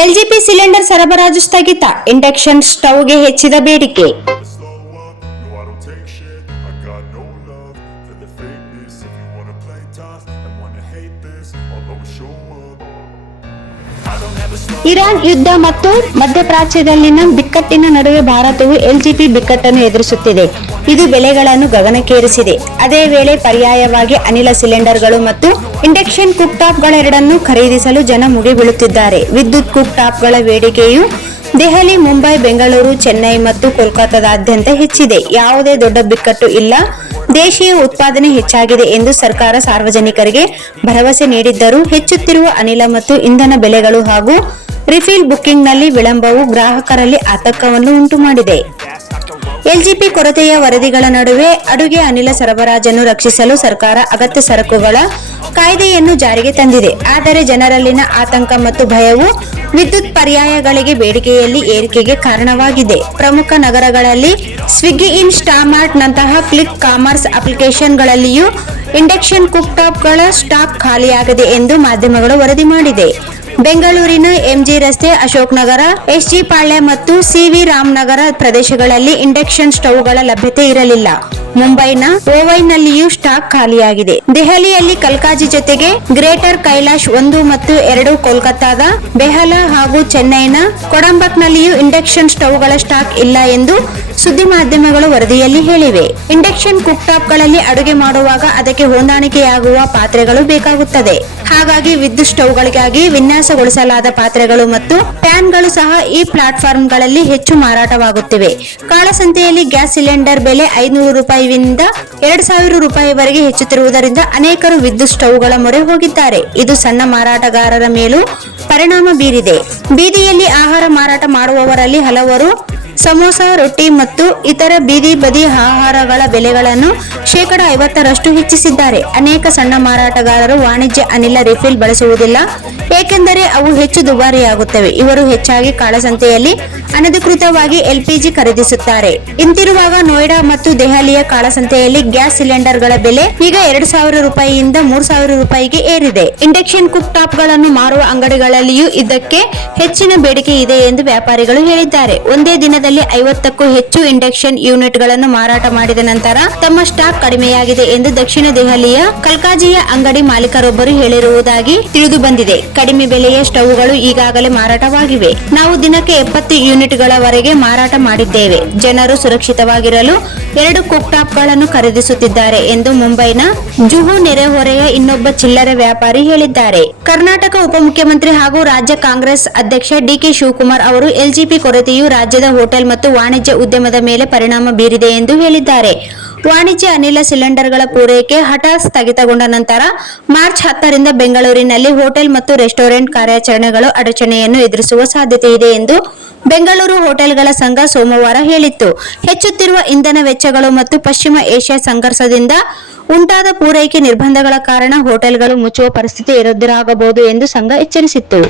LJP cylinder ಸರಬರಾಜು ಸ್ಥಗಿತ. Induction ಸ್ಟವ್ಗೆ ಹೆಚ್ಚಿದ ಬೇಡಿಕೆ. ಇರಾನ್ ಯುದ್ಧ ಮತ್ತು ಮಧ್ಯಪ್ರಾಚ್ಯದಲ್ಲಿನ ಬಿಕ್ಕಟ್ಟಿನ ನಡುವೆ ಭಾರತವು ಎಲ್ಜಿಪಿ ಬಿಕ್ಕಟ್ಟನ್ನು ಎದುರಿಸುತ್ತಿದೆ. ಇದು ಬೆಲೆಗಳನ್ನು ಗಗನಕ್ಕೇರಿಸಿದೆ. ಅದೇ ವೇಳೆ ಪರ್ಯಾಯವಾಗಿ ಅನಿಲ ಸಿಲಿಂಡರ್ಗಳು ಮತ್ತು ಇಂಡಕ್ಷನ್ ಕುಕ್ ಟಾಪ್ಗಳೆರಡನ್ನೂ ಖರೀದಿಸಲು ಜನ ಮುಗಿಬೀಳುತ್ತಿದ್ದಾರೆ. ವಿದ್ಯುತ್ ಕುಕ್ ಟಾಪ್ಗಳ ಬೇಡಿಕೆಯು ದೆಹಲಿ, ಮುಂಬೈ, ಬೆಂಗಳೂರು, ಚೆನ್ನೈ ಮತ್ತು ಕೋಲ್ಕತ್ತಾದಾದ್ಯಂತ ಹೆಚ್ಚಿದೆ. ಯಾವುದೇ ದೊಡ್ಡ ಬಿಕ್ಕಟ್ಟು ಇಲ್ಲ. ದೇಶೀಯ ಉತ್ಪಾದನೆ ಹೆಚ್ಚಾಗಿದೆ ಎಂದು ಸರ್ಕಾರ ಸಾರ್ವಜನಿಕರಿಗೆ ಭರವಸೆ ನೀಡಿದ್ದರೂ ಹೆಚ್ಚುತ್ತಿರುವ ಅನಿಲ ಮತ್ತು ಇಂಧನ ಬೆಲೆಗಳು ಹಾಗೂ ರಿಫಿಲ್ ಬುಕ್ಕಿಂಗ್ನಲ್ಲಿ ವಿಳಂಬವು ಗ್ರಾಹಕರಲ್ಲಿ ಆತಂಕವನ್ನು ಉಂಟುಮಾಡಿದೆ. ಎಲ್ಜಿಪಿ ಕೊರತೆಯ ವರದಿಗಳ ನಡುವೆ ಅಡುಗೆ ಅನಿಲ ಸರಬರಾಜನ್ನು ರಕ್ಷಿಸಲು ಸರ್ಕಾರ ಅಗತ್ಯ ಸರಕುಗಳ ಕಾಯ್ದೆಯನ್ನು ಜಾರಿಗೆ ತಂದಿದೆ. ಆದರೆ ಜನರಲ್ಲಿನ ಆತಂಕ ಮತ್ತು ಭಯವು ವಿದ್ಯುತ್ ಪರ್ಯಾಯಗಳಿಗೆ ಬೇಡಿಕೆಯಲ್ಲಿ ಏರಿಕೆಗೆ ಕಾರಣವಾಗಿದೆ. ಪ್ರಮುಖ ನಗರಗಳಲ್ಲಿ ಸ್ವಿಗ್ಗಿ, ಇನ್ಸ್ಟಾಮಾರ್ಟ್ ನಂತಹ ಕ್ವಿಕ್ ಕಾಮರ್ಸ್ ಅಪ್ಲಿಕೇಶನ್ಗಳಲ್ಲಿಯೂ ಇಂಡಕ್ಷನ್ ಕುಕ್ ಟಾಪ್ಗಳ ಸ್ಟಾಕ್ ಖಾಲಿಯಾಗಿದೆ ಎಂದು ಮಾಧ್ಯಮಗಳು ವರದಿ ಮಾಡಿದೆ. ಬೆಂಗಳೂರಿನ ಎಂಜಿ ರಸ್ತೆ, ಅಶೋಕ್ ನಗರ, ಎಸ್ಜಿ ಪಾಳ್ಯ ಮತ್ತು ಸಿವಿ ರಾಮನಗರ ಪ್ರದೇಶಗಳಲ್ಲಿ ಇಂಡಕ್ಷನ್ ಸ್ಟವ್ಗಳ ಲಭ್ಯತೆ ಇರಲಿಲ್ಲ. ಮುಂಬೈನ ಓವೈನಲ್ಲಿಯೂ ಸ್ಟಾಕ್ ಖಾಲಿಯಾಗಿದೆ. ದೆಹಲಿಯಲ್ಲಿ ಕಲ್ಕಾಜಿ ಜೊತೆಗೆ ಗ್ರೇಟರ್ ಕೈಲಾಶ್ 1 ಮತ್ತು 2, ಕೋಲ್ಕತ್ತಾದ ಬೆಹಲಾ ಹಾಗೂ ಚೆನ್ನೈನ ಕೊಡಂಬಕ್ನಲ್ಲಿಯೂ ಇಂಡಕ್ಷನ್ ಸ್ಟವ್ಗಳ ಸ್ಟಾಕ್ ಇಲ್ಲ ಎಂದು ಸುದ್ದಿ ಮಾಧ್ಯಮಗಳು ವರದಿಯಲ್ಲಿ ಹೇಳಿವೆ. ಇಂಡಕ್ಷನ್ ಕುಕ್ ಟಾಪ್ಗಳಲ್ಲಿ ಅಡುಗೆ ಮಾಡುವಾಗ ಅದಕ್ಕೆ ಹೊಂದಾಣಿಕೆಯಾಗುವ ಪಾತ್ರೆಗಳು ಬೇಕಾಗುತ್ತದೆ. ಹಾಗಾಗಿ ವಿದ್ಯುತ್ ಸ್ಟವ್ಗಳಿಗಾಗಿ ವಿನ್ಯಾಸಗೊಳಿಸಲಾದ ಪಾತ್ರೆಗಳು ಮತ್ತು ಪ್ಯಾನ್ಗಳು ಸಹ ಈ ಪ್ಲಾಟ್ಫಾರ್ಮ್ಗಳಲ್ಲಿ ಹೆಚ್ಚು ಮಾರಾಟವಾಗುತ್ತಿವೆ. ಕಾಳಸಂತೆಯಲ್ಲಿ ಗ್ಯಾಸ್ ಸಿಲಿಂಡರ್ ಬೆಲೆ 500 ರೂಪಾಯಿಯಿಂದ 2000 ರೂಪಾಯಿವರೆಗೆ ಹೆಚ್ಚುತ್ತಿರುವುದರಿಂದ ಅನೇಕರು ವಿದ್ಯುತ್ ಸ್ಟವ್ಗಳ ಮೊರೆ ಹೋಗಿದ್ದಾರೆ. ಇದು ಸಣ್ಣ ಮಾರಾಟಗಾರರ ಮೇಲೂ ಪರಿಣಾಮ ಬೀರಿದೆ. ಬೀದಿಯಲ್ಲಿ ಆಹಾರ ಮಾರಾಟ ಮಾಡುವವರಲ್ಲಿ ಹಲವರು ಸಮೋಸ, ರೊಟ್ಟಿ ಮತ್ತು ಇತರ ಬೀದಿ ಬದಿ ಆಹಾರಗಳ ಬೆಲೆಗಳನ್ನು 50% ಹೆಚ್ಚಿಸಿದ್ದಾರೆ. ಅನೇಕ ಸಣ್ಣ ಮಾರಾಟಗಾರರು ವಾಣಿಜ್ಯ ಅನಿಲ ರಿಫಿಲ್ ಬಳಸುವುದಿಲ್ಲ, ಏಕೆಂದರೆ ಅವು ಹೆಚ್ಚು ದುಬಾರಿಯಾಗುತ್ತವೆ. ಇವರು ಹೆಚ್ಚಾಗಿ ಕಾಳಸಂತೆಯಲ್ಲಿ ಅನಧಿಕೃತವಾಗಿ ಎಲ್ಪಿಜಿ ಖರೀದಿಸುತ್ತಾರೆ. ಇಂತಿರುವಾಗ ನೋಯ್ಡಾ ಮತ್ತು ದೆಹಲಿಯ ಕಾಳಸಂತೆಯಲ್ಲಿ ಗ್ಯಾಸ್ ಸಿಲಿಂಡರ್ಗಳ ಬೆಲೆ ಈಗ 2000 ರೂಪಾಯಿಯಿಂದ 3000 ರೂಪಾಯಿಗೆ ಏರಿದೆ. ಇಂಡಕ್ಷನ್ ಕುಕ್ ಟಾಪ್ಗಳನ್ನು ಮಾರುವ ಅಂಗಡಿಗಳಲ್ಲಿಯೂ ಇದಕ್ಕೆ ಹೆಚ್ಚಿನ ಬೇಡಿಕೆ ಇದೆ ಎಂದು ವ್ಯಾಪಾರಿಗಳು ಹೇಳಿದ್ದಾರೆ. ಒಂದೇ ದಿನದಲ್ಲಿ 50ಕ್ಕೂ ಹೆಚ್ಚು ಇಂಡಕ್ಷನ್ ಯೂನಿಟ್ಗಳನ್ನು ಮಾರಾಟ ಮಾಡಿದ ನಂತರ ತಮ್ಮ ಸ್ಟಾಕ್ ಕಡಿಮೆಯಾಗಿದೆ ಎಂದು ದಕ್ಷಿಣ ದೆಹಲಿಯ ಕಲ್ಕಾಜಿಯ ಅಂಗಡಿ ಮಾಲೀಕರೊಬ್ಬರು ಹೇಳಿರುವುದಾಗಿ ತಿಳಿದು ಬಂದಿದೆ. ಕಡಿಮೆ ಬೆಲೆಯ ಸ್ಟವ್ಗಳು ಈಗಾಗಲೇ ಮಾರಾಟವಾಗಿವೆ. ನಾವು ದಿನಕ್ಕೆ 70 ಯೂನಿಟ್ಗಳವರೆಗೆ ಮಾರಾಟ ಮಾಡಿದ್ದೇವೆ. ಜನರು ಸುರಕ್ಷಿತವಾಗಿರಲು 2 ಕುಕ್ ಟಾಪ್ಗಳನ್ನು ಖರೀದಿಸುತ್ತಿದ್ದಾರೆ ಎಂದು ಮುಂಬೈನ ಜುಹು ನೆರೆಹೊರೆಯ ಇನ್ನೊಬ್ಬ ಚಿಲ್ಲರೆ ವ್ಯಾಪಾರಿ ಹೇಳಿದ್ದಾರೆ. ಕರ್ನಾಟಕ ಉಪಮುಖ್ಯಮಂತ್ರಿ ಹಾಗೂ ರಾಜ್ಯ ಕಾಂಗ್ರೆಸ್ ಅಧ್ಯಕ್ಷ ಡಿಕೆ ಶಿವಕುಮಾರ್ ಅವರು ಎಲ್ಜಿಪಿ ಕೊರತೆಯು ರಾಜ್ಯದ ಹೋಟೆಲ್ ಮತ್ತು ವಾಣಿಜ್ಯ ಉದ್ಯಮದ ಮೇಲೆ ಪರಿಣಾಮ ಬೀರಿದೆ ಎಂದು ಹೇಳಿದ್ದಾರೆ. ವಾಣಿಜ್ಯ ಅನಿಲ ಸಿಲಿಂಡರ್ಗಳ ಪೂರೈಕೆ ಹಠಾತ್ ಸ್ಥಗಿತಗೊಂಡ ನಂತರ ಮಾರ್ಚ್ 10ರಿಂದ ಬೆಂಗಳೂರಿನಲ್ಲಿ ಹೋಟೆಲ್ ಮತ್ತು ರೆಸ್ಟೋರೆಂಟ್ ಕಾರ್ಯಾಚರಣೆಗಳು ಅಡಚಣೆಯನ್ನು ಎದುರಿಸುವ ಸಾಧ್ಯತೆ ಇದೆ ಎಂದು ಬೆಂಗಳೂರು ಹೋಟೆಲ್ಗಳ ಸಂಘ ಸೋಮವಾರ ಹೇಳಿತ್ತು. ಹೆಚ್ಚುತ್ತಿರುವ ಇಂಧನ ವೆಚ್ಚಗಳು ಮತ್ತು ಪಶ್ಚಿಮ ಏಷ್ಯಾ ಸಂಘರ್ಷದಿಂದ ಉಂಟಾದ ಪೂರೈಕೆ ನಿರ್ಬಂಧಗಳ ಕಾರಣ ಹೋಟೆಲ್ಗಳು ಮುಚ್ಚುವ ಪರಿಸ್ಥಿತಿ ಎದುರಾಗಬಹುದು ಎಂದು ಸಂಘ ಎಚ್ಚರಿಸಿತ್ತು.